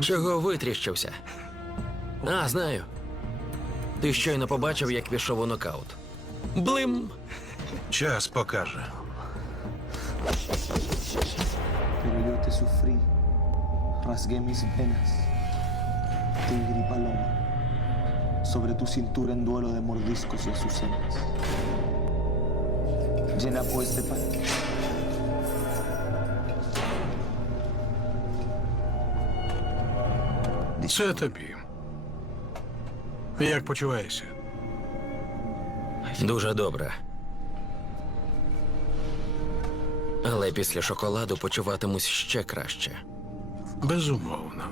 Чого витріщився? А, знаю. Ти щойно побачив, як пішов у нокаут. Блим! Час покаже. Pero yo te sufrí, rasgué mis venas, tigre y paloma. Sobre tu cintura en duelo de mordiscos y azucenas. Llena pues de pan. Це тобі. Як почуваєшся? Дуже добре. Але після шоколаду почуватимусь ще краще. Безумовно.